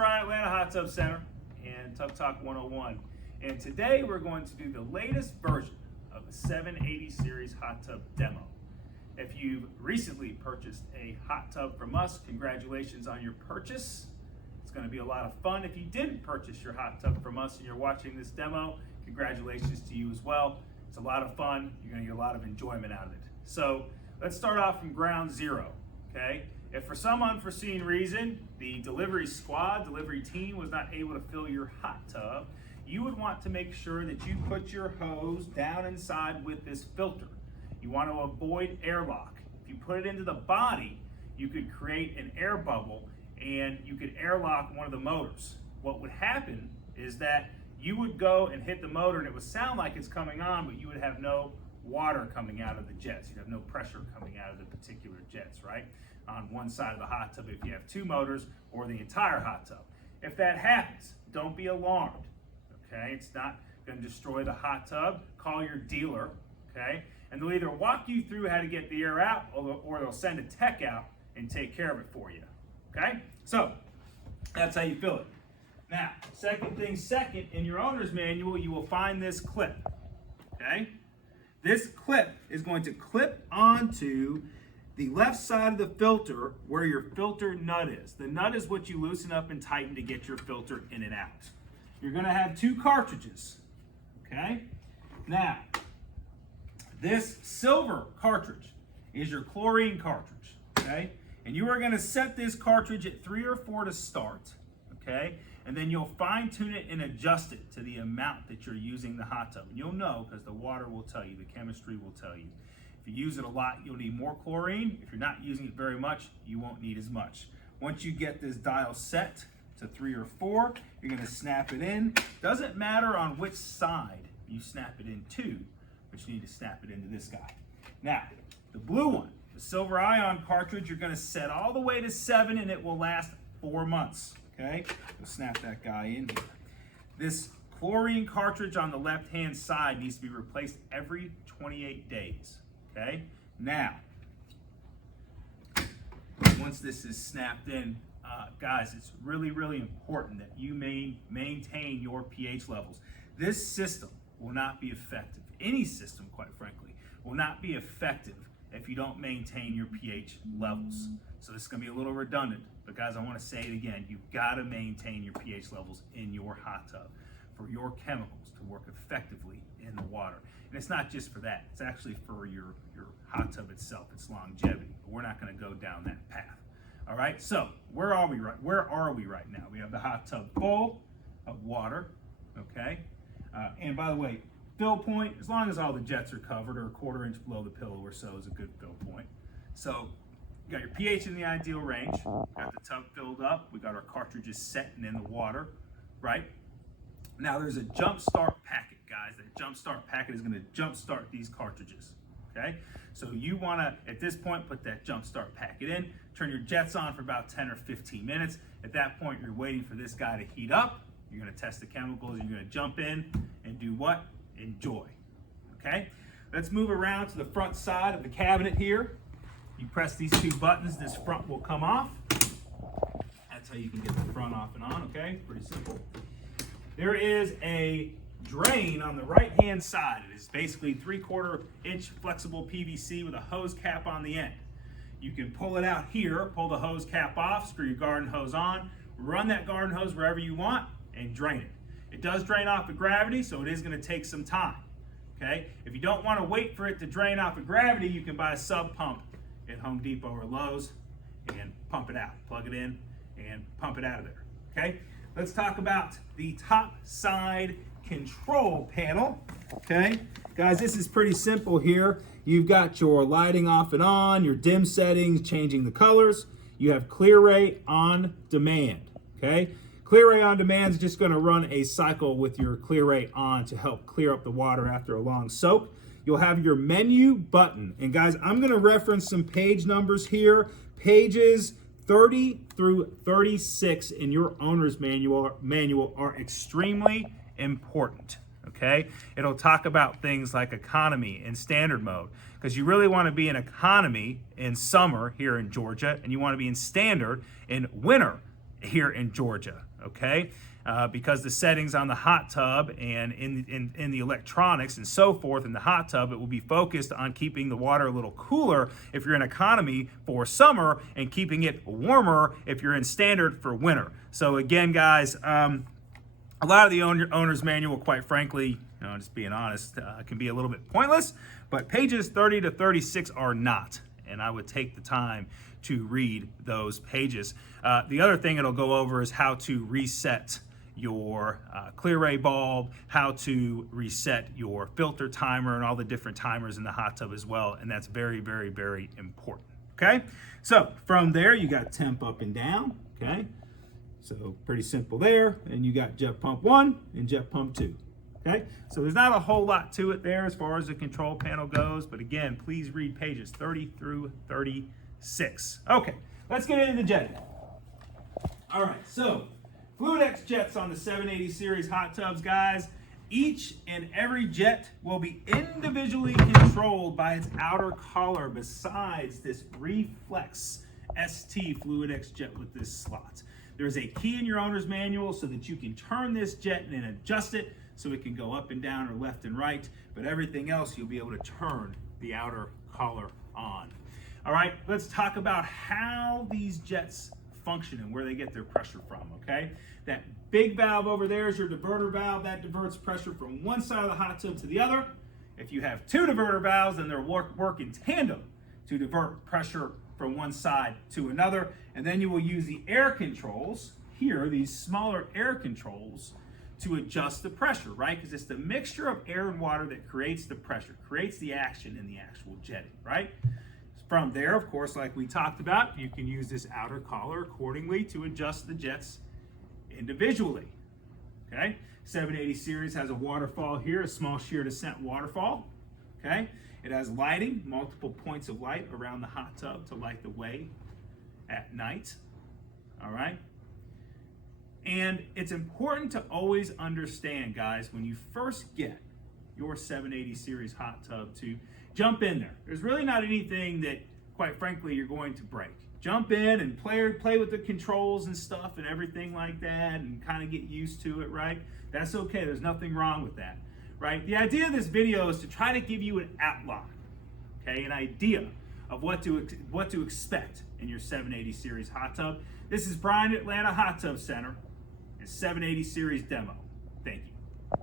Brian, Atlanta Hot Tub Center and Tub Talk 101. And today we're going to do the latest version of the 780 series hot tub demo. If you've recently purchased a hot tub from us, congratulations on your purchase. It's going to be a lot of fun. If you didn't purchase your hot tub from us and you're watching this demo, congratulations to you as well. It's a lot of fun. You're going to get a lot of enjoyment out of it. So let's start off from ground zero, okay? If for some unforeseen reason the delivery team was not able to fill your hot tub, you would want to make sure that you put your hose down inside with this filter. You want to avoid airlock. If you put it into the body, you could create an air bubble and you could airlock one of the motors. What would happen is that you would go and hit the motor and it would sound like it's coming on, but you would have no water coming out of the jets. You'd have no pressure coming out of the particular jets, right? On one side of the hot tub if you have two motors, or the entire hot tub. If that happens, don't be alarmed, okay? It's not gonna destroy the hot tub. Call your dealer, okay? And they'll either walk you through how to get the air out, or they'll send a tech out and take care of it for you, okay? So, that's how you fill it. Now, second thing second, in your owner's manual, you will find this clip, okay? This clip is going to clip onto the left side of the filter where your filter nut is. The nut is what you loosen up and tighten to get your filter in and out. You're gonna have two cartridges, okay? Now, this silver cartridge is your chlorine cartridge, okay? And you are gonna set this cartridge at 3 or 4 to start, okay? And then you'll fine tune it and adjust it to the amount that you're using the hot tub. And you'll know because the water will tell you, the chemistry will tell you. If you use it a lot, you'll need more chlorine. If you're not using it very much, you won't need as much. Once you get this dial set to 3 or 4, you're gonna snap it in. Doesn't matter on which side you snap it into, but you need to snap it into this guy. Now, the blue one, the silver ion cartridge, you're gonna set all the way to 7 and it will last 4 months, okay? So snap that guy in here. This chlorine cartridge on the left-hand side needs to be replaced every 28 days. Okay, now, once this is snapped in, guys, it's really, really important that you maintain your pH levels. This system will not be effective. Any system, quite frankly, will not be effective if you don't maintain your pH levels. So this is gonna be a little redundant, but guys, I wanna say it again. You've gotta maintain your pH levels in your hot tub for your chemicals to work effectively in the water. And it's not just for that, it's actually for your hot tub itself, its longevity. But we're not gonna go down that path. All right, so where are we right now? We have the hot tub full of water, okay? And by the way, fill point, as long as all the jets are covered or a 1/4 inch below the pillow or so is a good fill point. So you got your pH in the ideal range, got the tub filled up, we got our cartridges set and in the water, right? Now there's a jump start packet, guys. That jump start packet is gonna jump start these cartridges, okay? So you wanna, at this point, put that jump start packet in, turn your jets on for about 10 or 15 minutes. At that point, you're waiting for this guy to heat up. You're gonna test the chemicals, you're gonna jump in and do what? Enjoy, okay? Let's move around to the front side of the cabinet here. You press these 2 buttons, this front will come off. That's how you can get the front off and on, okay? Pretty simple. There is a drain on the right-hand side. It is basically 3/4 inch flexible PVC with a hose cap on the end. You can pull it out here, pull the hose cap off, screw your garden hose on, run that garden hose wherever you want, and drain it. It does drain off of gravity, so it is gonna take some time, okay? If you don't wanna wait for it to drain off of gravity, you can buy a sub pump at Home Depot or Lowe's and pump it out. Plug it in and pump it out of there, okay? Let's talk about the top side control panel, okay? Guys, this is pretty simple here. You've got your lighting off and on, your dim settings, changing the colors. You have Clear Ray on demand, okay? Clear Ray on demand is just gonna run a cycle with your Clear Ray on to help clear up the water after a long soak. You'll have your menu button. And guys, I'm gonna reference some page numbers here. Pages 30 through 36 in your owner's manual are extremely important, okay? It'll talk about things like economy and standard mode, because you really want to be in economy in summer here in Georgia, and you want to be in standard in winter here in Georgia, okay? Because the settings on the hot tub and in the electronics and so forth in the hot tub, it will be focused on keeping the water a little cooler if you're in economy for summer and keeping it warmer if you're in standard for winter. So again, guys, a lot of the owner's manual, quite frankly, just being honest, can be a little bit pointless, but pages 30 to 36 are not, and I would take the time to read those pages. The other thing it'll go over is how to reset your Clear-Ray bulb, how to reset your filter timer, and all the different timers in the hot tub as well, and that's very, very, very important, okay? So from there, you got temp up and down, okay? So pretty simple there, and you got jet pump 1 and jet pump 2, okay? So there's not a whole lot to it there as far as the control panel goes, but again, please read pages 30 through 36. Okay, let's get into the jetting. All right, so FluidX jets on the 780 series hot tubs, guys. Each and every jet will be individually controlled by its outer collar besides this reflex ST FluidX jet with this slot. There's a key in your owner's manual so that you can turn this jet and adjust it so it can go up and down or left and right, but everything else you'll be able to turn the outer collar on. All right, let's talk about how these jets function and where they get their pressure from, okay? That big valve over there is your diverter valve. That diverts pressure from one side of the hot tub to the other. If you have two diverter valves, then they'll work in tandem to divert pressure from one side to another. And then you will use the air controls here, these smaller air controls, to adjust the pressure, right? Because it's the mixture of air and water that creates the pressure, creates the action in the actual jetting, right? From there, of course, like we talked about, you can use this outer collar accordingly to adjust the jets individually, okay? 780 series has a waterfall here, a small shear descent waterfall, okay? It has lighting, multiple points of light around the hot tub to light the way at night, all right? And it's important to always understand, guys, when you first get your 780 series hot tub to jump in there. There's really not anything that, quite frankly, you're going to break. Jump in and play with the controls and stuff and everything like that and kind of get used to it, right? That's okay. There's nothing wrong with that, right? The idea of this video is to try to give you an outline, okay, an idea of what to expect in your 780 series hot tub. This is Brian at Atlanta Hot Tub Center, and 780 series demo. Thank you.